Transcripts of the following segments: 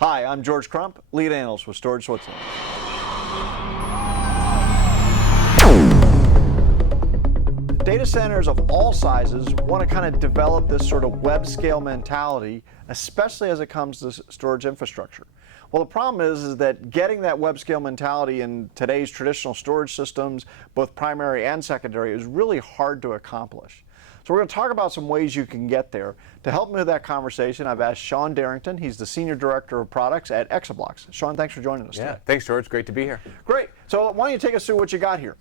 Hi, I'm George Crump, lead analyst with Storage Switzerland. Data centers of all sizes want to kind of develop this sort of web scale mentality, especially as it comes to storage infrastructure. Well, the problem is that getting that web scale mentality in today's traditional storage systems, both primary and secondary, is really hard to accomplish. So we're going to talk about some ways you can get there. To help me with that conversation, I've asked Sean Derrington. He's the Senior Director of Products at Exablox. Sean, thanks for joining us today. Thanks, George. Great to be here. Great. So why don't you take us through what you got here?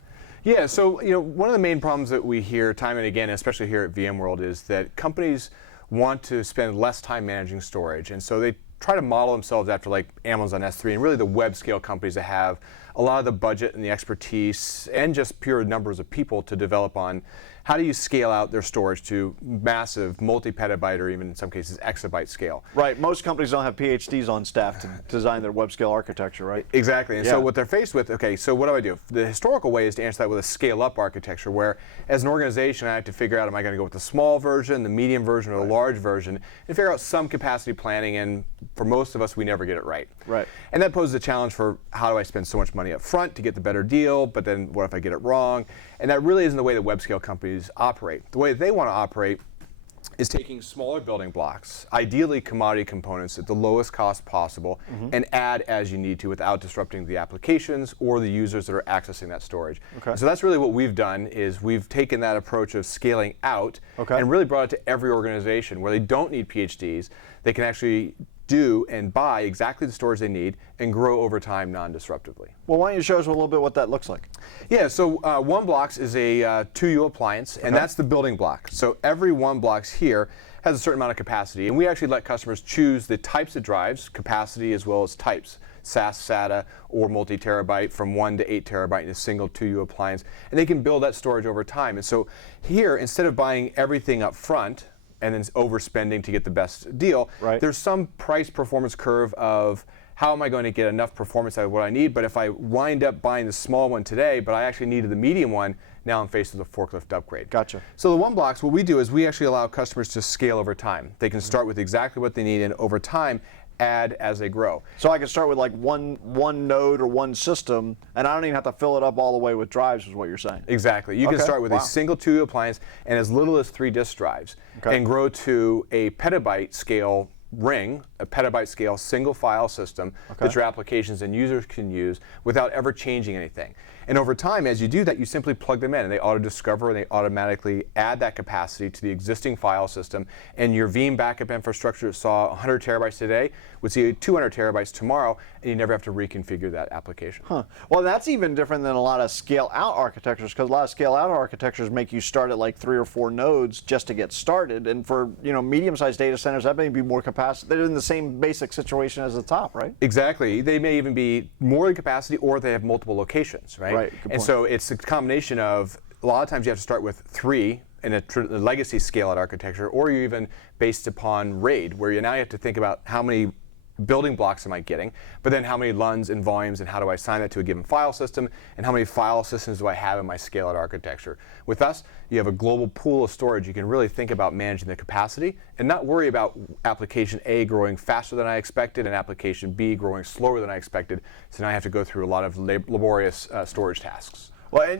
Yeah, so one of the main problems that we hear time and again, especially here at VMworld, is that companies want to spend less time managing storage, and so they try to model themselves after like Amazon S3 and really the web scale companies that have a lot of the budget and the expertise and just pure numbers of people to develop on how do you scale out their storage to massive multi-petabyte or even in some cases exabyte scale. Right, most companies don't have PhDs on staff to design their web scale architecture, right? Exactly, and so what they're faced with, okay, so what do I do? The historical way is to answer that with a scale-up architecture where as an organization I have to figure out, am I going to go with the small version, the medium version, or the large version, and figure out some capacity planning, and for most of us we never get it right. Right. And that poses a challenge for how do I spend so much money up front to get the better deal, but then what if I get it wrong? And that really isn't the way that web scale companies operate. The way they want to operate is taking smaller building blocks, ideally commodity components at the lowest cost possible, and add as you need to without disrupting the applications or the users that are accessing that storage. Okay. So that's really what we've done, is we've taken that approach of scaling out and really brought it to every organization where they don't need PhDs. They can actually do and buy exactly the storage they need and grow over time non-disruptively. Well, why don't you show us a little bit what that looks like? Yeah, so one blocks is a 2U appliance, and that's the building block. So every one blocks here has a certain amount of capacity, and we actually let customers choose the types of drives, capacity as well as types, SAS, SATA, or multi-terabyte from 1 to 8 terabyte in a single 2U appliance, and they can build that storage over time. And so here, instead of buying everything up front, and then overspending to get the best deal, there's some price performance curve of how am I going to get enough performance out of what I need, but if I wind up buying the small one today, but I actually needed the medium one, now I'm faced with a forklift upgrade. Gotcha. So the one blocks, what we do is we actually allow customers to scale over time. They can start with exactly what they need and over time add as they grow. So I can start with like one node or one system, and I don't even have to fill it up all the way with drives, is what you're saying. Exactly. You can start with a single 2U appliance and as little as 3 disk drives and grow to a petabyte scale ring, a petabyte scale single file system that your applications and users can use without ever changing anything. And over time, as you do that, you simply plug them in and they auto-discover and they automatically add that capacity to the existing file system, and your Veeam backup infrastructure that saw 100 terabytes today would see 200 terabytes tomorrow, and you never have to reconfigure that application. Well, that's even different than a lot of scale-out architectures, because a lot of scale-out architectures make you start at like 3 or 4 nodes just to get started, and for medium-sized data centers, that may be more capacity. They're in the same basic situation as the top, right? Exactly. They may even be more in capacity, or they have multiple locations, right? And so it's a combination of, a lot of times you have to start with 3 in a legacy scale-out architecture, or you're even based upon RAID, where you now have to think about how many building blocks am I getting, but then how many LUNs and volumes, and how do I assign that to a given file system, and how many file systems do I have in my scale-out architecture. With us, you have a global pool of storage. You can really think about managing the capacity and not worry about application A growing faster than I expected and application B growing slower than I expected, so now I have to go through a lot of laborious storage tasks. Well,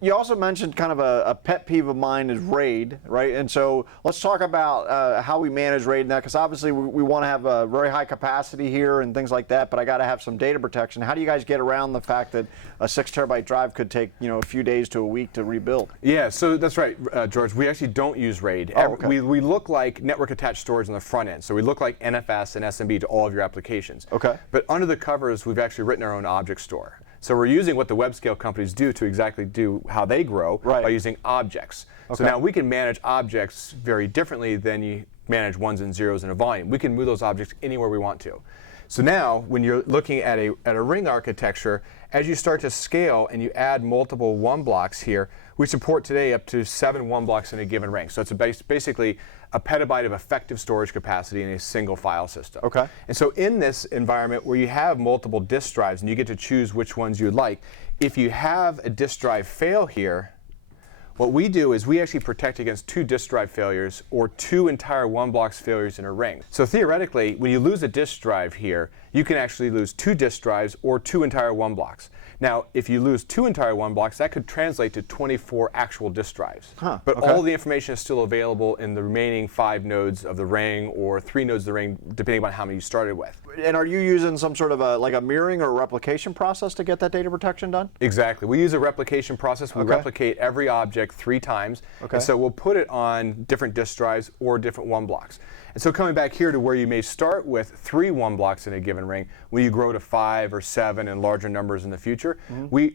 you also mentioned kind of a pet peeve of mine is RAID, right? And so let's talk about how we manage RAID now, because obviously we want to have a very high capacity here and things like that, but I got to have some data protection. How do you guys get around the fact that a 6 terabyte drive could take a few days to a week to rebuild? Yeah, so that's right, George. We actually don't use RAID. We look like network attached storage on the front end, so we look like NFS and SMB to all of your applications. But under the covers, we've actually written our own object store. So we're using what the web scale companies do to exactly do how they grow by using objects. So now we can manage objects very differently than you manage ones and zeros in a volume. We can move those objects anywhere we want to. So now, when you're looking at a ring architecture, as you start to scale and you add multiple one blocks here, we support today up to 7 one blocks in a given ring. So it's basically a petabyte of effective storage capacity in a single file system. And so in this environment where you have multiple disk drives and you get to choose which ones you'd like, if you have a disk drive fail here, What we do is we actually protect against 2 disk drive failures or 2 entire 1-blocks failures in a ring. So theoretically, when you lose a disk drive here, you can actually lose 2 disk drives or 2 entire 1-blocks. Now, if you lose 2 entire 1-blocks, that could translate to 24 actual disk drives. But all the information is still available in the remaining 5 nodes of the ring or 3 nodes of the ring, depending on how many you started with. And are you using some sort of like a mirroring or a replication process to get that data protection done? Exactly. We use a replication process. We replicate every object 3 times. And so we'll put it on different disk drives or different 1-blocks. And so coming back here to where you may start with 3 1-blocks in a given ring, when you grow to 5 or 7 and larger numbers in the future,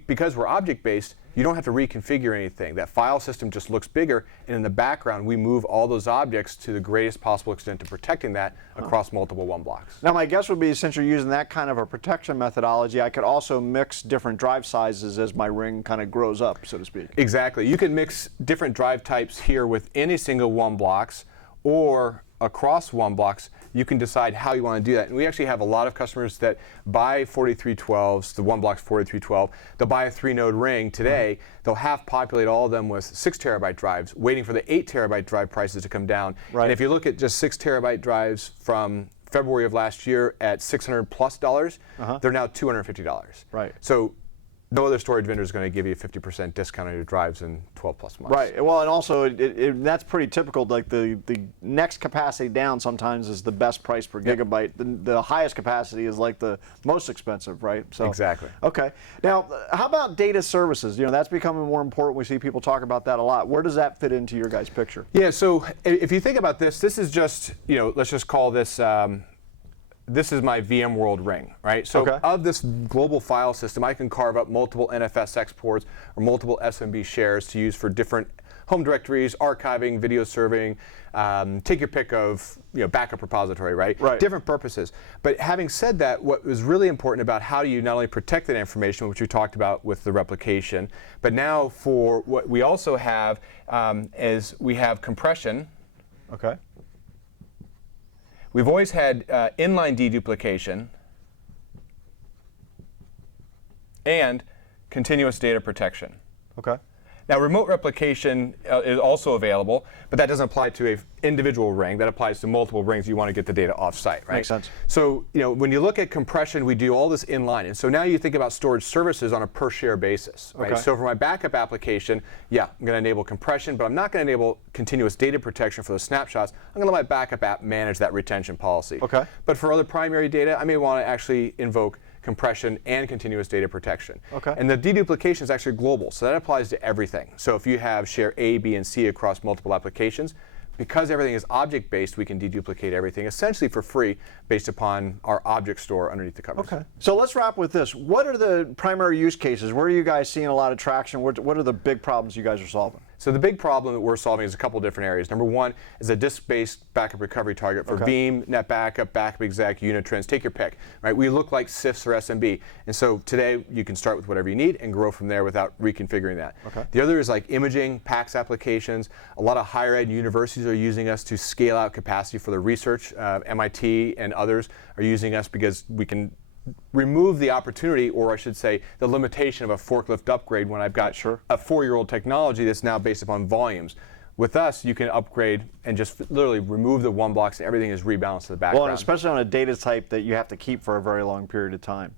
because we're object-based, you don't have to reconfigure anything. That file system just looks bigger, and in the background, we move all those objects to the greatest possible extent to protecting that across multiple 1-blocks. Now, my guess would be, since you're using that kind of a protection methodology, I could also mix different drive sizes as my ring kind of grows up, so to speak. Exactly. You can mix different drive types here within a single 1-blocks or across 1-blocks. You can decide how you want to do that. And we actually have a lot of customers that buy 4312s, the 1-blocks 4312. They'll buy a 3-node ring today. They'll half populate all of them with 6 terabyte drives, waiting for the 8 terabyte drive prices to come down. And if you look at just 6 terabyte drives from February of last year at $600+, they're now $250. So no other storage vendor is going to give you a 50% discount on your drives in 12+ months. Right. Well, and also that's pretty typical. Like the next capacity down sometimes is the best price per gigabyte. The highest capacity is like the most expensive, right? So exactly. Okay. Now, how about data services? You know, that's becoming more important. We see people talk about that a lot. Where does that fit into your guys' picture? Yeah. So if you think about this, this is just, you know, let's just call this. This is my VMworld ring, right? So of this global file system, I can carve up multiple NFS exports or multiple SMB shares to use for different home directories, archiving, video serving, take your pick of backup repository, right? Different purposes. But having said that, what was really important about how do you not only protect that information, which we talked about with the replication, but now for what we also have is we have compression. We've always had inline deduplication and continuous data protection. Now, remote replication is also available, but that doesn't apply to an individual ring. That applies to multiple rings. You want to get the data off-site, right? Makes sense. So, when you look at compression, we do all this inline, and so now you think about storage services on a per-share basis, right? So for my backup application, yeah, I'm going to enable compression, but I'm not going to enable continuous data protection for the snapshots. I'm going to let my backup app manage that retention policy. But for other primary data, I may want to actually invoke compression and continuous data protection. And the deduplication is actually global, so that applies to everything. So if you have share A, B, and C across multiple applications, because everything is object-based, we can deduplicate everything essentially for free based upon our object store underneath the covers. So let's wrap with this. What are the primary use cases? Where are you guys seeing a lot of traction? What are the big problems you guys are solving? So the big problem that we're solving is a couple different areas. Number one is a disk-based backup recovery target for Veeam, NetBackup, Backup Exec, Unitrends, take your pick. Right? We look like CIFS or SMB. And so today you can start with whatever you need and grow from there without reconfiguring that. The other is like imaging, PACS applications. A lot of higher ed universities are using us to scale out capacity for their research. MIT and others are using us because we can remove the opportunity, or I should say the limitation of a forklift upgrade when I've got a 4-year-old technology that's now based upon volumes. With us, you can upgrade and just literally remove the 1-blocks and everything is rebalanced to the background. Well, and especially on a data type that you have to keep for a very long period of time.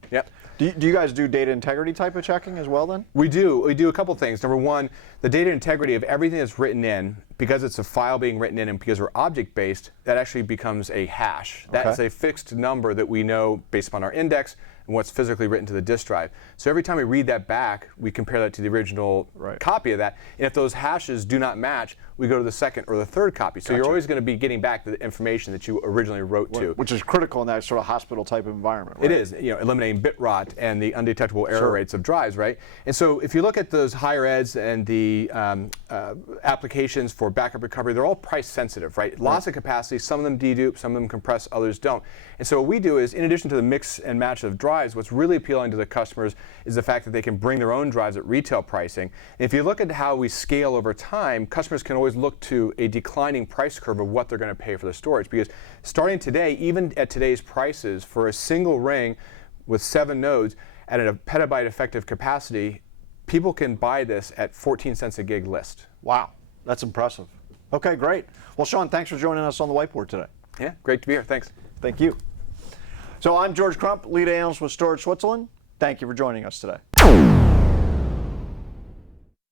Do you guys do data integrity type of checking as well then? We do. We do a couple things. Number one, the data integrity of everything that's written in, because it's a file being written in and because we're object-based, that actually becomes a hash. That is a fixed number that we know based upon our index and what's physically written to the disk drive. So every time we read that back, we compare that to the original copy of that. And if those hashes do not match, we go to the second or the third copy. So you're always going to be getting back the information that you originally wrote to. Which is critical in that sort of hospital type of environment, It is, eliminating bit rot and the undetectable error rates of drives, right? And so if you look at those higher eds and the applications for backup recovery, they're all price sensitive, right? Lots of capacity, some of them dedupe, some of them compress, others don't. And so what we do is, in addition to the mix and match of drives, what's really appealing to the customers is the fact that they can bring their own drives at retail pricing. And if you look at how we scale over time, customers can always look to a declining price curve of what they're going to pay for the storage, because starting today, even at today's prices, for a single ring with 7 nodes at a petabyte effective capacity, people can buy this at 14 cents a gig list. Wow, that's impressive. Okay, great. Well, Sean, thanks for joining us on the whiteboard today. Yeah, great to be here. Thanks. Thank you. So I'm George Crump, lead analyst with Storage Switzerland. Thank you for joining us today.